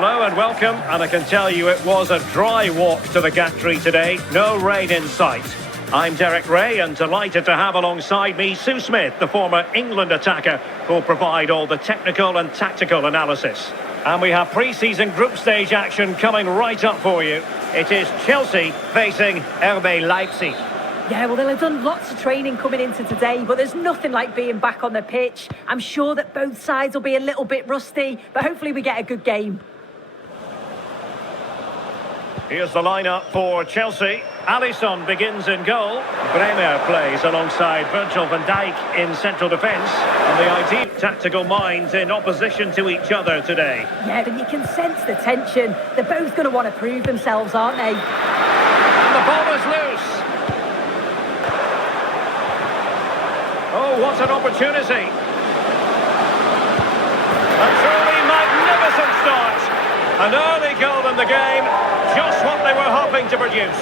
Hello and welcome, and I can tell you it was a dry walk to the gantry today, no rain in sight. I'm Derek Ray and delighted to have alongside me Sue Smith, the former England attacker, who'll provide all the technical and tactical analysis. And we have pre-season group stage action coming right up for you. It is Chelsea facing RB Leipzig. Yeah, well, they'll have done lots of training coming into today, but there's nothing like being back on the pitch. I'm sure that both sides will be a little bit rusty, but hopefully we get a good game. Here's the lineup for Chelsea. Alisson begins in goal. Bremer plays alongside Virgil van Dijk in central defence. And the ideal tactical minds in opposition to each other today. Yeah, but you can sense the tension. They're both going to want to prove themselves, aren't they? And the ball is loose. Oh, what an opportunity. A truly magnificent start. An early goal in the game, just what they were hoping to produce.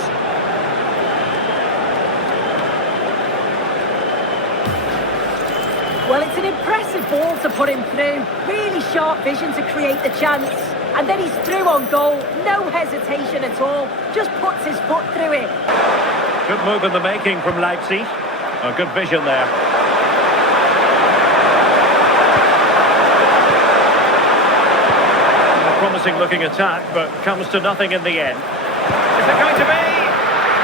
Well, it's an impressive ball to put him through. Really sharp vision to create the chance. And then he's through on goal. No hesitation at all. Just puts his foot through it. Good move in the making from Leipzig. A good vision there. Promising looking attack, but comes to nothing in the end. Is it going to be?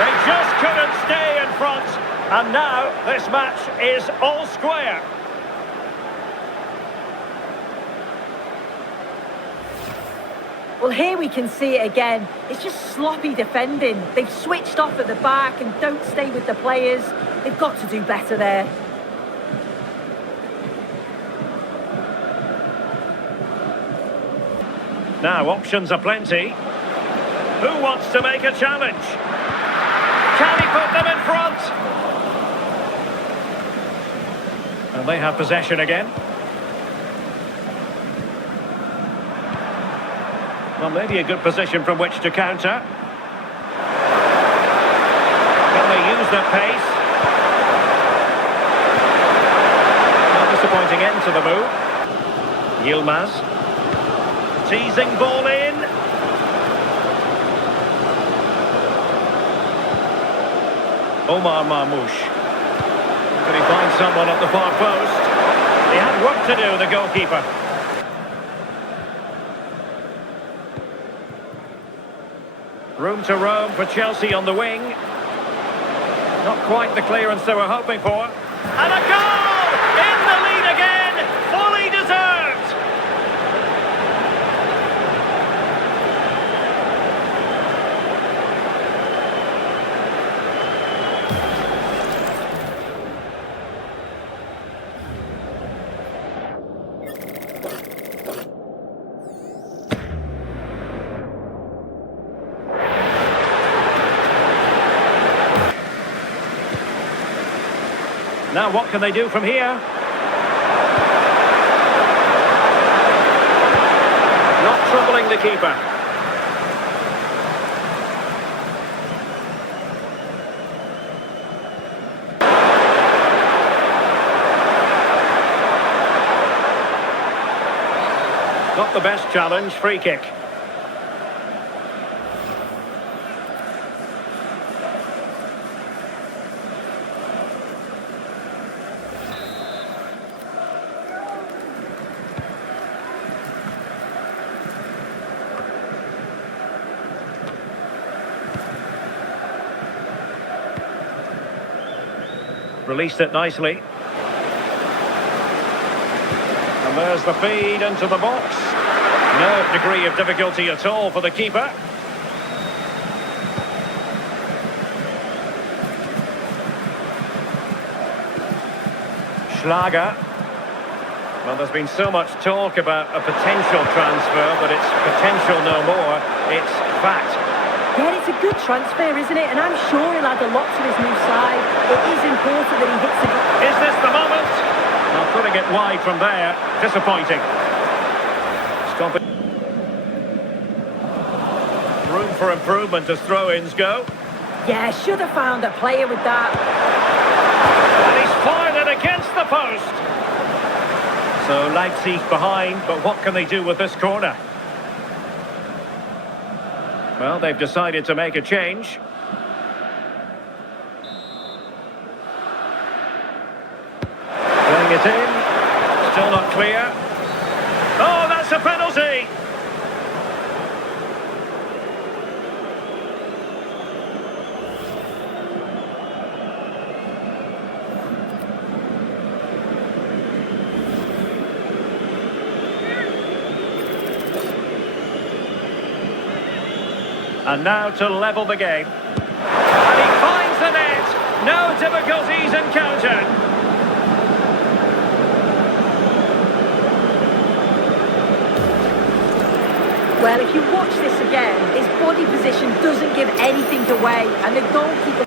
They just couldn't stay in front, and now this match is all square. Well, here we can see it again. It's just sloppy defending. They've switched off at the back and don't stay with the players. They've got to do better there. Now, options are plenty. Who wants to make a challenge? Can he put them in front? And they have possession again. Well, maybe a good position from which to counter. Can they use their pace? Not disappointing end to the move. Yilmaz. Teasing ball in. Omar Marmoush. Can he find someone at the far post? He had work to do, the goalkeeper. Room to roam for Chelsea on the wing. Not quite the clearance they were hoping for. And a goal! In the lead again! Fully deserved! Now what can they do from here? Not troubling the keeper. Not the best challenge, free kick. Released it nicely. And there's the feed into the box. No degree of difficulty at all for the keeper. Schlager. Well, there's been so much talk about a potential transfer, but it's potential no more. It's fact. Yeah, it's a good transfer, isn't it? And I'm sure he'll add a lot to his new side. It is important that he hits it. Is this the moment? Well, putting it wide from there. Disappointing. Stop it. Room for improvement as throw-ins go. Yeah, should have found a player with that. And he's fired it against the post. So Leipzig behind, but what can they do with this corner? Well, they've decided to make a change. Playing it in. Still not clear. Oh, that's a penalty! And now to level the game. And he finds the net. No difficulties encountered. Well, if you watch this again, his body position doesn't give anything away, and the goalkeeper...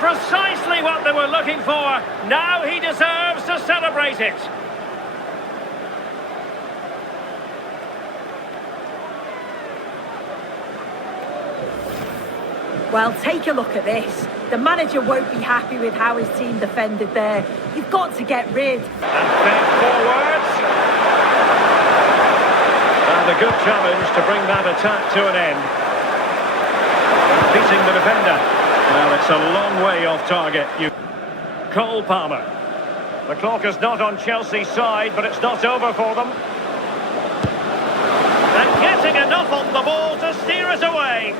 Precisely what they were looking for. Now he deserves to celebrate it. Well, take a look at this. The manager won't be happy with how his team defended there. You've got to get rid. And fed forwards. And a good challenge to bring that attack to an end. Beating the defender. Well, it's a long way off target. Cole Palmer. The clock is not on Chelsea's side, but it's not over for them. And getting enough on the ball to steer it away.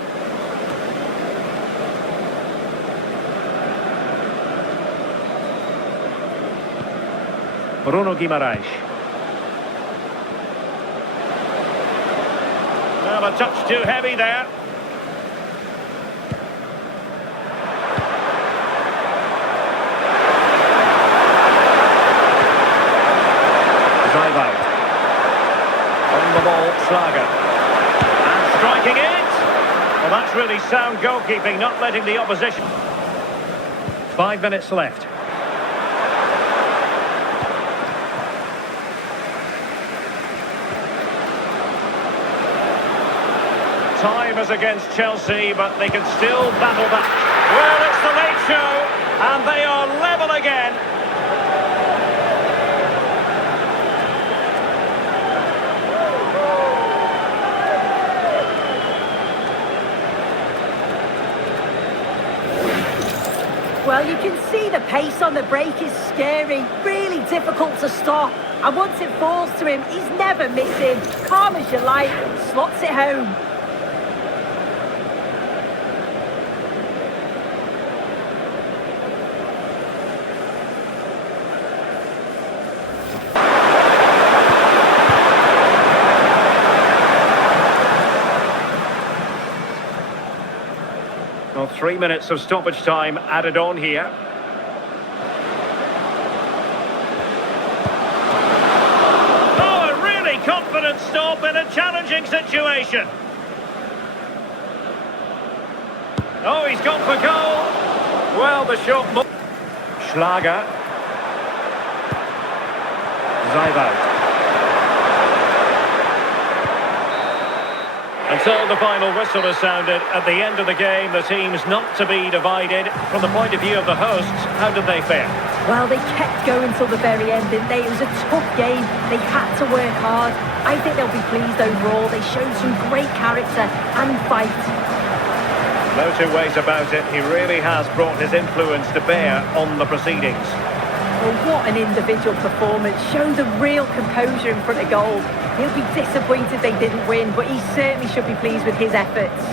Bruno Guimaraes. Well, a touch too heavy there. On the ball, Schlager. And striking it! Well, that's really sound goalkeeping, not letting the opposition... 5 minutes left. Time is against Chelsea, but they can still battle back. Well, it's the late show, and they are level again. Well, you can see the pace on the break is scary, really difficult to stop. And once it falls to him, he's never missing. Calm as you like, slots it home. Well, 3 minutes of stoppage time added on here. Oh, a really confident stop in a challenging situation. Oh, he's gone for goal. Well, the shot... Schlager. Zaivad. Until the final whistle is sounded, at the end of the game, the team's not to be divided. From the point of view of the hosts, how did they fare? Well, they kept going till the very end, didn't they? It was a tough game. They had to work hard. I think they'll be pleased overall. They showed some great character and fight. No two ways about it. He really has brought his influence to bear on the proceedings. Well, what an individual performance. Showed a real composure in front of goal. He'll be disappointed they didn't win, but he certainly should be pleased with his efforts.